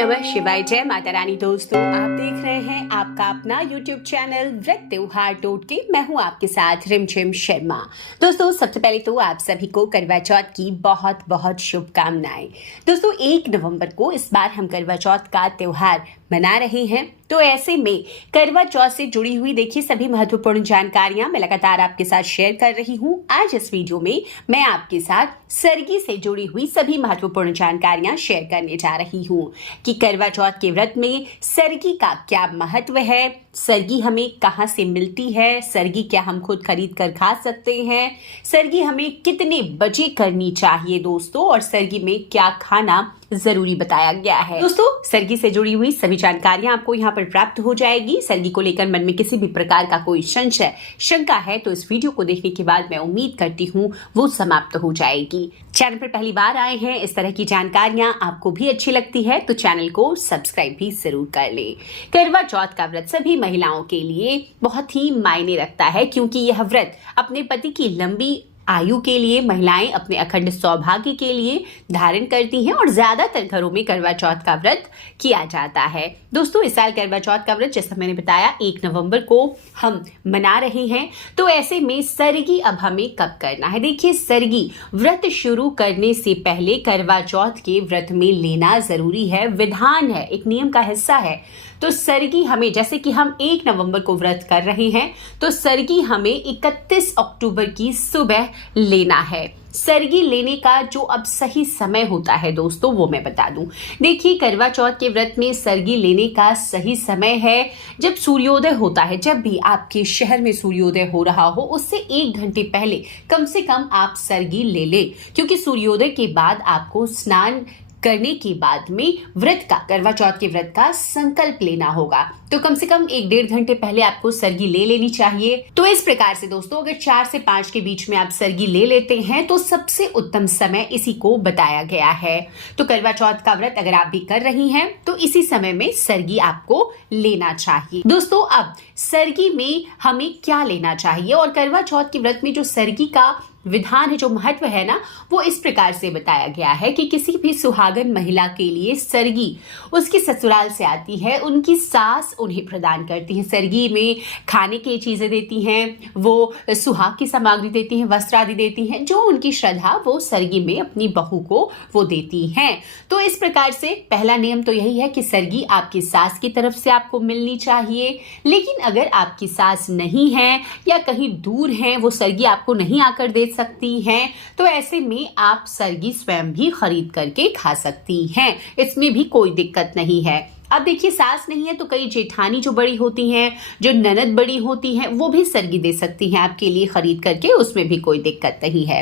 नमः शिवाय। जय माता रानी। दोस्तों, आप देख रहे हैं आपका अपना YouTube चैनल व्रत त्योहार टोटके। मैं हूं आपके साथ रिमझिम शर्मा। दोस्तों, सबसे पहले तो आप सभी को करवा चौथ की बहुत बहुत शुभकामनाएं। दोस्तों, 1 नवंबर को इस बार हम करवा चौथ का त्योहार मना रहे हैं, तो ऐसे में करवा चौथ से जुड़ी हुई देखिए सभी महत्वपूर्ण जानकारियां मैं लगातार आपके साथ शेयर कर रही हूं। आज इस वीडियो में मैं आपके साथ सरगी से जुड़ी हुई सभी महत्वपूर्ण जानकारियां शेयर करने जा रही हूं कि करवा चौथ के व्रत में सरगी का क्या महत्व है, सरगी हमें कहां से मिलती है, सरगी क्या हम खुद खरीद कर खा सकते हैं, सरगी हमें कितने बजे करनी चाहिए दोस्तों, और सरगी में क्या खाना जरूरी बताया गया है। दोस्तों, सरगी से जुड़ी हुई सभी जानकारियां आपको यहाँ पर प्राप्त हो जाएगी। सरगी को लेकर मन में किसी भी प्रकार का कोई संशय शंका है तो इस वीडियो को देखने के बाद मैं उम्मीद करती हूँ वो समाप्त हो जाएगी। चैनल पर पहली बार आए हैं, इस तरह की जानकारियां आपको भी अच्छी लगती है तो चैनल को सब्सक्राइब भी जरूर कर ले। करवा चौथ का व्रत सभी महिलाओं के लिए बहुत ही मायने रखता है, क्योंकि यह व्रत अपने पति की लंबी आयु के लिए महिलाएं अपने अखंड सौभाग्य के लिए धारण करती हैं, और ज्यादातर घरों में करवा चौथ का व्रत किया जाता है। दोस्तों, इस साल करवा चौथ का व्रत जैसा मैंने बताया 1 नवंबर को हम मना रहे हैं, तो ऐसे में सरगी अब हमें कब करना है। देखिए, सरगी व्रत शुरू करने से पहले करवा चौथ के व्रत में लेना जरूरी है, विधान है, एक नियम का हिस्सा है। तो सरगी हमें, जैसे कि हम 1 नवंबर को व्रत कर रहे हैं, तो सरगी हमें 31 अक्टूबर की सुबह लेना है। सरगी लेने का जो अब सही समय होता है दोस्तों, वो मैं बता दूं। देखिए, करवा चौथ के व्रत में सरगी लेने का सही समय है जब सूर्योदय होता है। जब भी आपके शहर में सूर्योदय हो रहा हो, उससे 1 घंटे पहले कम से कम आप सरगी ले लें, क्योंकि सूर्योदय के बाद आपको स्नान करने के बाद में व्रत का, करवा चौथ के व्रत का संकल्प लेना होगा। तो कम से कम 1-1.5 घंटे पहले आपको सरगी ले लेनी चाहिए। तो इस प्रकार से दोस्तों, अगर 4 से 5 के बीच में आप सरगी ले लेते हैं तो सबसे उत्तम समय इसी को बताया गया है। तो करवा चौथ का व्रत अगर आप भी कर रही हैं तो इसी समय में सरगी आपको लेना चाहिए। दोस्तों, अब सरगी में हमें क्या लेना चाहिए, और करवा चौथ के व्रत में जो सरगी का विधान है, जो महत्व है ना, वो इस प्रकार से बताया गया है कि किसी भी सुहागन महिला के लिए सरगी उसके ससुराल से आती है, उनकी सास उन्हें प्रदान करती है। सरगी में खाने की चीजें देती हैं, वो सुहाग की सामग्री देती हैं, वस्त्र आदि देती हैं, जो उनकी श्रद्धा वो सरगी में अपनी बहू को वो देती हैं। तो इस प्रकार से पहला नियम तो यही है कि सरगी आपकी सास की तरफ से आपको मिलनी चाहिए। लेकिन अगर आपकी सास नहीं है या कहीं दूर है, वो सरगी आपको नहीं आकर दे सकती हैं, तो ऐसे में आप सरगी स्वयं भी खरीद करके खा सकती हैं, इसमें भी कोई दिक्कत नहीं है। अब देखिए, सास नहीं है तो कई जेठानी जो बड़ी होती हैं, जो ननद बड़ी होती हैं, वो भी सरगी दे सकती हैं आपके लिए खरीद करके, उसमें भी कोई दिक्कत नहीं है।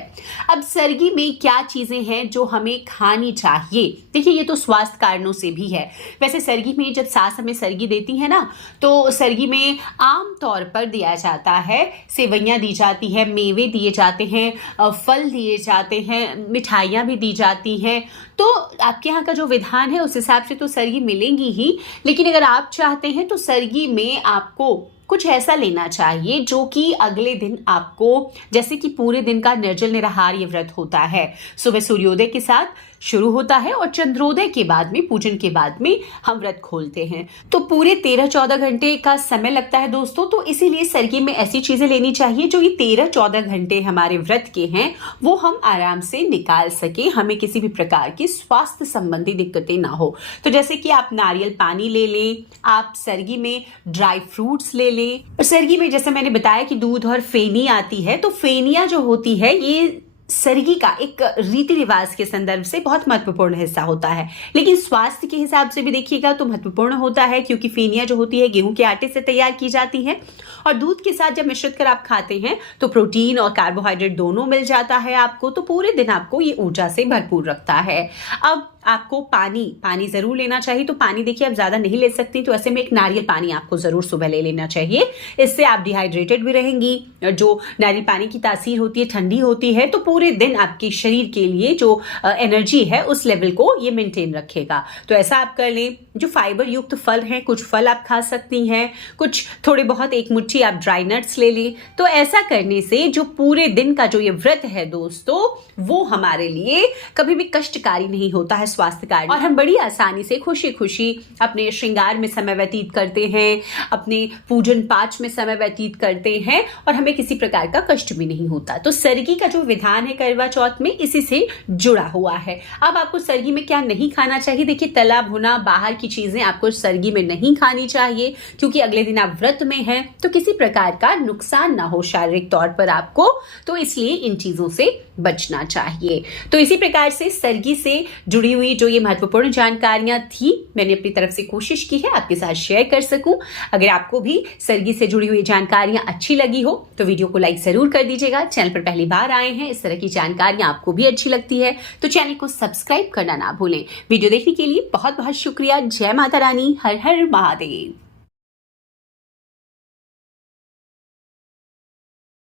अब सरगी में क्या चीजें हैं जो हमें खानी चाहिए। देखिए, ये तो स्वास्थ्य कारणों से भी है। वैसे सरगी में जब सास हमें सरगी देती है ना, तो सरगी में आम तौर पर दिया जाता है, सेवइयां दी जाती है, मेवे दिए जाते हैं, फल दिए जाते हैं, मिठाइयाँ भी दी जाती हैं। तो आपके यहाँ का जो विधान है उस हिसाब से तो सरगी मिलेंगी ही, लेकिन अगर आप चाहते हैं तो सरगी में आपको कुछ ऐसा लेना चाहिए जो कि अगले दिन आपको, जैसे कि पूरे दिन का निर्जल निराहार ये व्रत होता है, सुबह सूर्योदय के साथ शुरू होता है और चंद्रोदय के बाद में, पूजन के बाद में हम व्रत खोलते हैं। तो पूरे 13-14 घंटे का समय लगता है दोस्तों। तो इसीलिए सरगी में ऐसी चीजें लेनी चाहिए जो ये 13-14 घंटे हमारे व्रत के हैं वो हम आराम से निकाल सके, हमें किसी भी प्रकार की स्वास्थ्य संबंधी दिक्कतें ना हो। तो जैसे कि आप नारियल पानी ले लें, आप सरगी में ड्राई फ्रूट्स ले लें, और सरगी में जैसे मैंने बताया कि दूध और फेनी आती है, तो फेनिया जो होती है ये सरगी का एक रीति रिवाज के संदर्भ से बहुत महत्वपूर्ण हिस्सा होता है, लेकिन स्वास्थ्य के हिसाब से भी देखिएगा तो महत्वपूर्ण होता है, क्योंकि फेनिया जो होती है गेहूं के आटे से तैयार की जाती है, और दूध के साथ जब मिश्रित कर आप खाते हैं तो प्रोटीन और कार्बोहाइड्रेट दोनों मिल जाता है आपको, तो पूरे दिन आपको ये ऊर्जा से भरपूर रखता है। अब आपको पानी जरूर लेना चाहिए। तो पानी देखिए आप ज्यादा नहीं ले सकती, तो ऐसे में एक नारियल पानी आपको जरूर सुबह ले लेना चाहिए, इससे आप डिहाइड्रेटेड भी रहेंगी। जो नारियल पानी की तासीर होती है ठंडी होती है, तो पूरे दिन आपके शरीर के लिए जो एनर्जी है उस लेवल को ये मेंटेन रखेगा। तो ऐसा आप कर लें। जो फाइबर युक्त फल हैं, कुछ फल आप खा सकती हैं, कुछ थोड़े बहुत, एक मुट्ठी आप ड्राई नट्स ले लें। तो ऐसा करने से जो पूरे दिन का जो ये व्रत है दोस्तों, वो हमारे लिए कभी भी कष्टकारी नहीं होता है, स्वास्थ्य कार्ड और हम बड़ी आसानी से खुशी खुशी अपने श्रृंगार में समय व्यतीत करते हैं, अपने पूजन पाठ में समय व्यतीत करते हैं और हमें किसी प्रकार का कष्ट भी नहीं होता। तो सरगी का जो विधान है करवा चौथ में इसी से जुड़ा हुआ है। अब आपको सरगी में क्या नहीं खाना चाहिए? देखिए, तला भुना बाहर की चीजें आपको सरगी में नहीं खानी चाहिए, क्योंकि अगले दिन आप व्रत में हैं तो किसी प्रकार का नुकसान ना हो शारीरिक तौर पर आपको, तो इसलिए इन चीजों से बचना चाहिए। तो इसी प्रकार से सरगी से जुड़ी हुई जो ये महत्वपूर्ण जानकारियां थी, मैंने अपनी तरफ से कोशिश की है आपके साथ शेयर कर सकूं। अगर आपको भी सरगी से जुड़ी हुई जानकारियां अच्छी लगी हो तो वीडियो को लाइक जरूर कर दीजिएगा। चैनल पर पहली बार आए हैं, इस तरह की जानकारियां आपको भी अच्छी लगती है तो चैनल को सब्सक्राइब करना ना भूलें। वीडियो देखने के लिए बहुत बहुत शुक्रिया। जय माता रानी, हर हर महादेव।